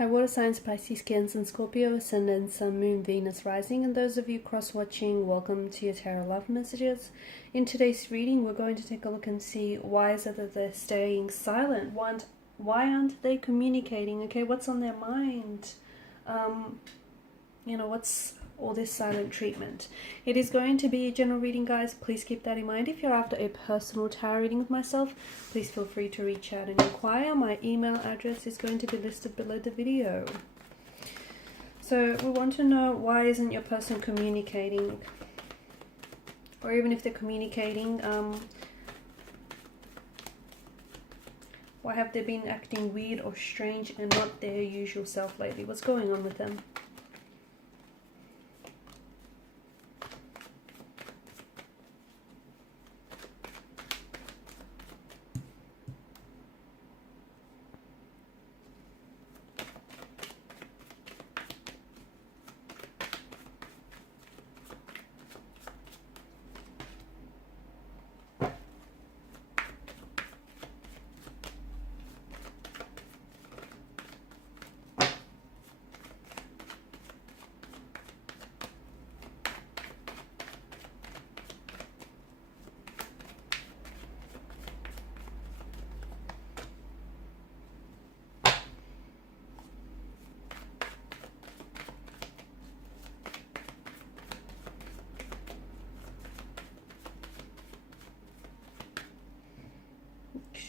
Hi, water signs, Pisces, Cancer, and Scorpio, Ascendant, Sun, Moon, Venus, Rising, and those of you cross-watching, welcome to your Tarot Love Messages. In today's reading, we're going to take a look and see why is it that they're staying silent? Why aren't they communicating? Okay, what's on their mind? What's all this silent treatment? It is going to be a general reading, guys. Please keep that in mind. If you're after a personal tarot reading with myself, please feel free to reach out and inquire. My email address is going to be listed below the video. So we want to know, why isn't your person communicating? Or even if they're communicating, why have they been acting weird or strange and not their usual self lately? What's going on with them?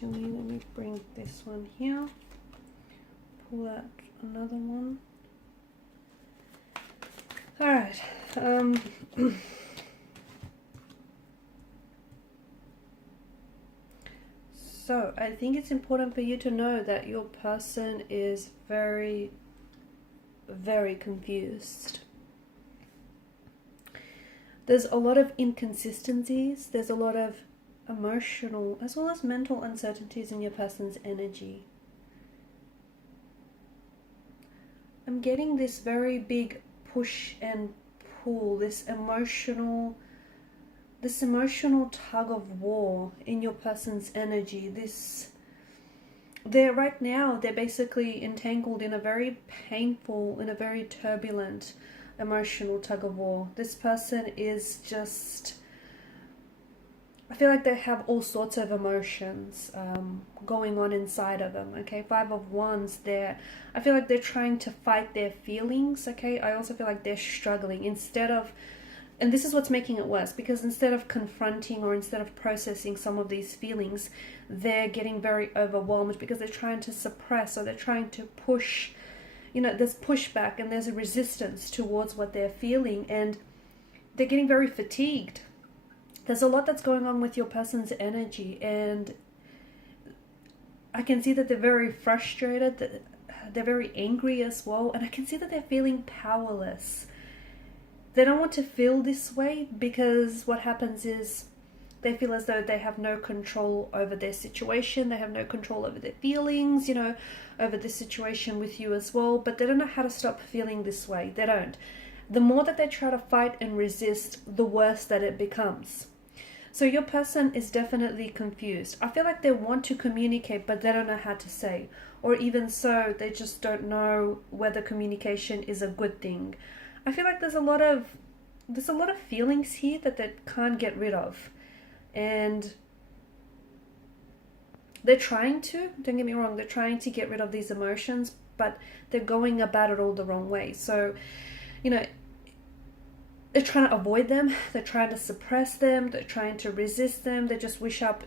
Actually, let me bring this one here, pull out another one. All right. So I think it's important for you to know that your person is very, very confused. There's a lot of inconsistencies. There's a lot of emotional as well as mental uncertainties in your person's energy. I'm getting this very big push and pull, this emotional tug of war in your person's energy. They're basically entangled in a very painful, in a very turbulent emotional tug of war. This person is just, I feel like they have all sorts of emotions going on inside of them, okay? 5 of Wands, I feel like they're trying to fight their feelings, okay? I also feel like they're struggling and this is what's making it worse, because instead of confronting or instead of processing some of these feelings, they're getting very overwhelmed because they're trying to suppress, or they're trying to push, there's pushback and there's a resistance towards what they're feeling, and they're getting very fatigued. There's a lot that's going on with your person's energy, and I can see that they're very frustrated, that they're very angry as well, and I can see that they're feeling powerless. They don't want to feel this way, because what happens is they feel as though they have no control over their situation, they have no control over their feelings, over the situation with you as well, but they don't know how to stop feeling this way. They don't. The more that they try to fight and resist, the worse that it becomes. So your person is definitely confused. I feel like they want to communicate, but they don't know how to say. Or even so, they just don't know whether communication is a good thing. I feel like there's a lot of feelings here that they can't get rid of. And they're trying to, don't get me wrong, they're trying to get rid of these emotions, but they're going about it all the wrong way. So, they're trying to avoid them, they're trying to suppress them, they're trying to resist them, they just wish that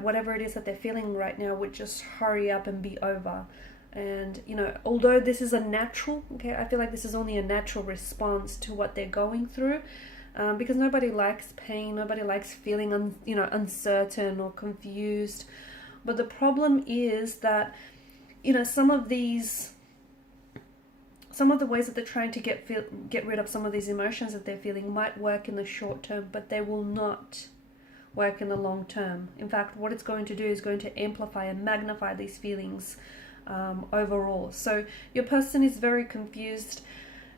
whatever it is that they're feeling right now would just hurry up and be over. And, although this is a natural, okay, I feel like this is only a natural response to what they're going through, because nobody likes pain, nobody likes feeling, uncertain or confused. But the problem is that, some of the ways that they're trying to get rid of some of these emotions that they're feeling might work in the short term, but they will not work in the long term. In fact, what it's going to do is going to amplify and magnify these feelings overall. So your person is very confused.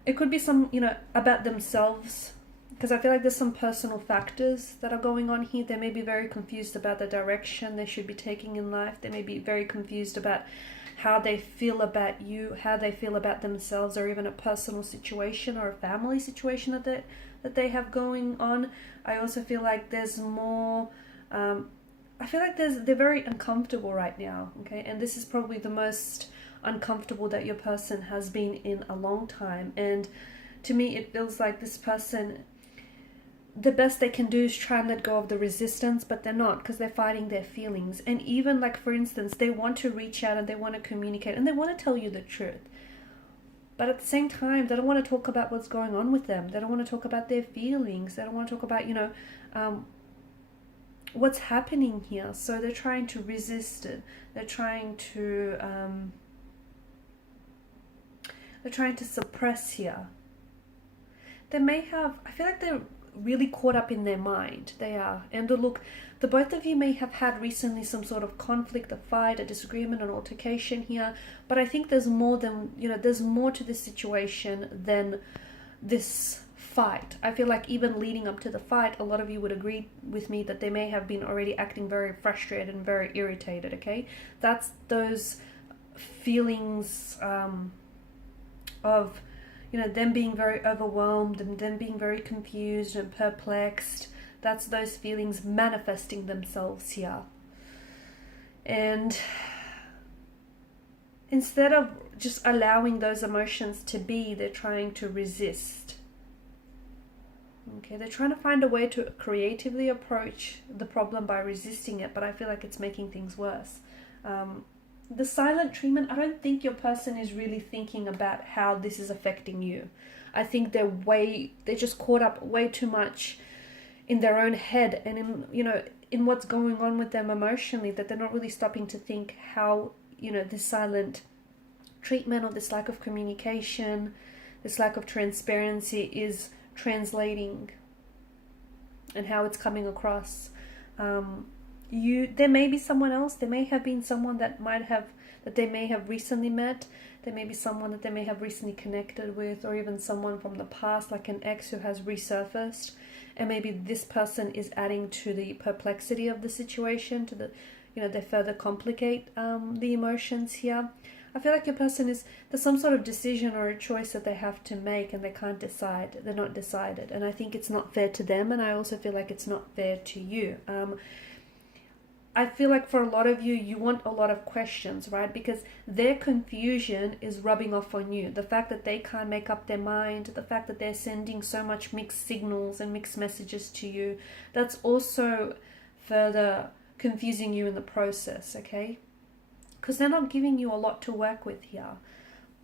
It could be some, about themselves, because I feel like there's some personal factors that are going on here. They may be very confused about the direction they should be taking in life. They may be very confused about how they feel about you, how they feel about themselves, or even a personal situation or a family situation that they have going on. I also feel like there's more, I feel like they're very uncomfortable right now, okay? And this is probably the most uncomfortable that your person has been in a long time. And to me, it feels like this person, the best they can do is try and let go of the resistance, but they're not, because they're fighting their feelings. And even like, for instance, they want to reach out and they want to communicate and they want to tell you the truth. But at the same time, they don't want to talk about what's going on with them. They don't want to talk about their feelings. They don't want to talk about, what's happening here. So they're trying to resist it. They're trying to suppress here. They may have, I feel like they're really caught up in their mind. They are. And look, the both of you may have had recently some sort of conflict, a fight, a disagreement, an altercation here. But I think there's more than, there's more to this situation than this fight. I feel like even leading up to the fight, a lot of you would agree with me that they may have been already acting very frustrated and very irritated, okay? That's those feelings of them being very overwhelmed and them being very confused and perplexed. That's those feelings manifesting themselves here. And instead of just allowing those emotions to be, they're trying to resist. Okay, they're trying to find a way to creatively approach the problem by resisting it, but I feel like it's making things worse. The silent treatment, I don't think your person is really thinking about how this is affecting you. I think they're just caught up way too much in their own head and in what's going on with them emotionally, that they're not really stopping to think how, this silent treatment or this lack of communication, this lack of transparency is translating and how it's coming across. There may be someone else. There may have been someone that they may have recently met. There may be someone that they may have recently connected with, or even someone from the past, like an ex who has resurfaced. And maybe this person is adding to the perplexity of the situation, to they further complicate the emotions here. I feel like your person there's some sort of decision or a choice that they have to make and they can't decide. They're not decided. And I think it's not fair to them. And I also feel like it's not fair to you. I feel like for a lot of you, you want a lot of questions, right? Because their confusion is rubbing off on you. The fact that they can't make up their mind, the fact that they're sending so much mixed signals and mixed messages to you, that's also further confusing you in the process, okay? Because they're not giving you a lot to work with here.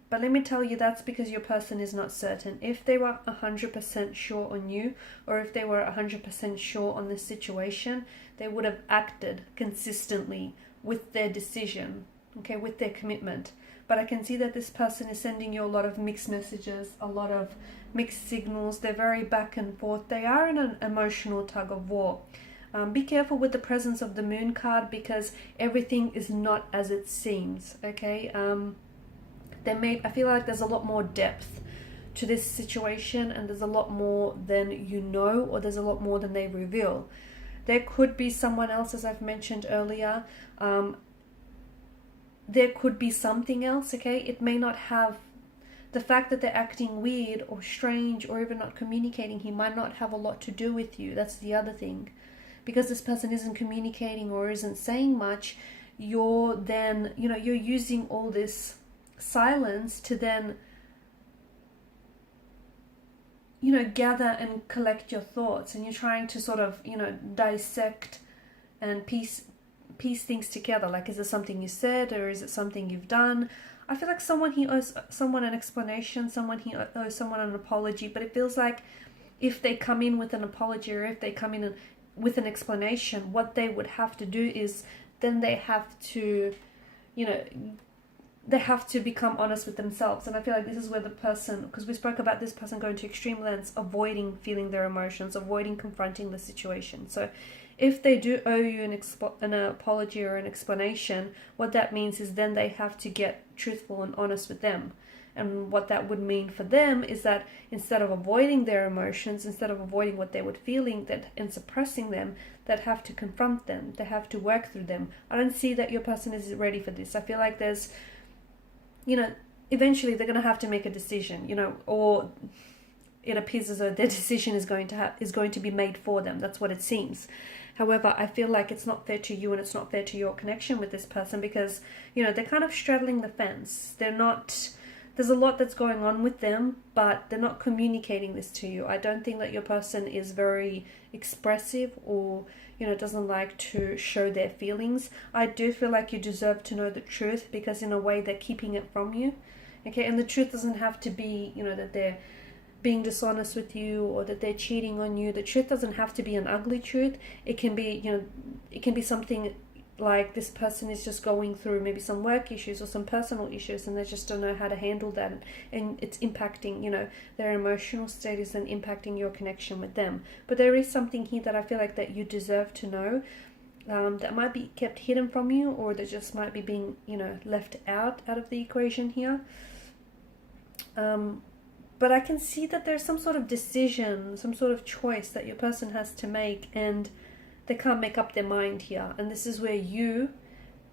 But let me tell you, that's because your person is not certain. If they were 100% sure on you, or if they were 100% sure on this situation, they would have acted consistently with their decision, okay, with their commitment. But I can see that this person is sending you a lot of mixed messages, a lot of mixed signals. They're very back and forth. They are in an emotional tug of war. Be careful with the presence of the moon card, because everything is not as it seems, okay? I feel like there's a lot more depth to this situation, and there's a lot more than you know, or there's a lot more than they reveal. There could be someone else, as I've mentioned earlier. There could be something else, okay? It may not have the fact that they're acting weird or strange or even not communicating. He might not have a lot to do with you. That's the other thing. Because this person isn't communicating or isn't saying much, you're then, you're using all this silence to then gather and collect your thoughts, and you're trying to sort of dissect and piece things together. Like, is it something you said, or is it something you've done? I feel like someone he owes someone an explanation, someone he owes someone an apology, but it feels like if they come in with an apology, or if they come in with an explanation, what they would have to do is then they have to they have to become honest with themselves. And I feel like this is where the person, because we spoke about this person going to extreme lengths, avoiding feeling their emotions, avoiding confronting the situation. So if they do owe you an apology or an explanation, what that means is then they have to get truthful and honest with them. And what that would mean for them is that instead of avoiding their emotions, instead of avoiding what they were feeling and suppressing them, they'd have to confront them. They have to work through them. I don't see that your person is ready for this. I feel like there's you know, eventually they're going to have to make a decision, you know, or it appears as though their decision is going to be made for them. That's what it seems. However, I feel like it's not fair to you, and it's not fair to your connection with this person, because, you know, they're kind of straddling the fence. They're not, there's a lot that's going on with them, but they're not communicating this to you. I don't think that your person is very expressive, or, you know, doesn't like to show their feelings. I do feel like you deserve to know the truth, because in a way they're keeping it from you. Okay, and the truth doesn't have to be, you know, that they're being dishonest with you, or that they're cheating on you. The truth doesn't have to be an ugly truth. It can be, you know, it can be something like this person is just going through maybe some work issues or some personal issues, and they just don't know how to handle that, and it's impacting, you know, their emotional status and impacting your connection with them. But there is something here that I feel like that you deserve to know, that might be kept hidden from you, or that just might be being, you know, left out of the equation here. But I can see that there's some sort of decision, some sort of choice that your person has to make, and they can't make up their mind here. And this is where you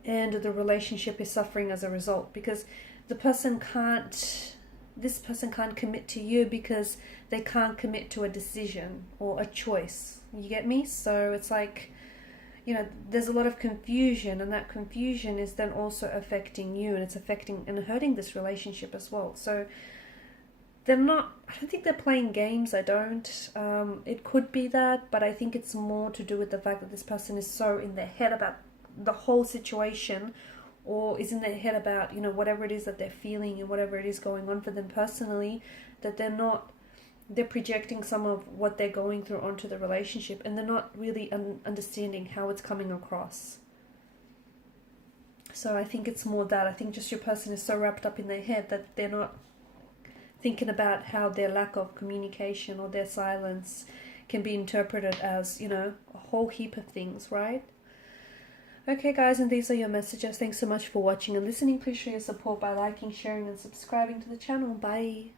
and the relationship is suffering as a result, because this person can't commit to you because they can't commit to a decision or a choice. You get me? So it's like, you know, there's a lot of confusion, and that confusion is then also affecting you, and it's affecting and hurting this relationship as well. So I don't think they're playing games. I don't. It could be that, but I think it's more to do with the fact that this person is so in their head about the whole situation, or is in their head about, you know, whatever it is that they're feeling and whatever it is going on for them personally, that they're projecting some of what they're going through onto the relationship, and they're not really understanding how it's coming across. So I think it's more that. I think just your person is so wrapped up in their head that they're not thinking about how their lack of communication or their silence can be interpreted as, you know, a whole heap of things, right? Okay, guys, and these are your messages. Thanks so much for watching and listening. Please show your support by liking, sharing, and subscribing to the channel. Bye.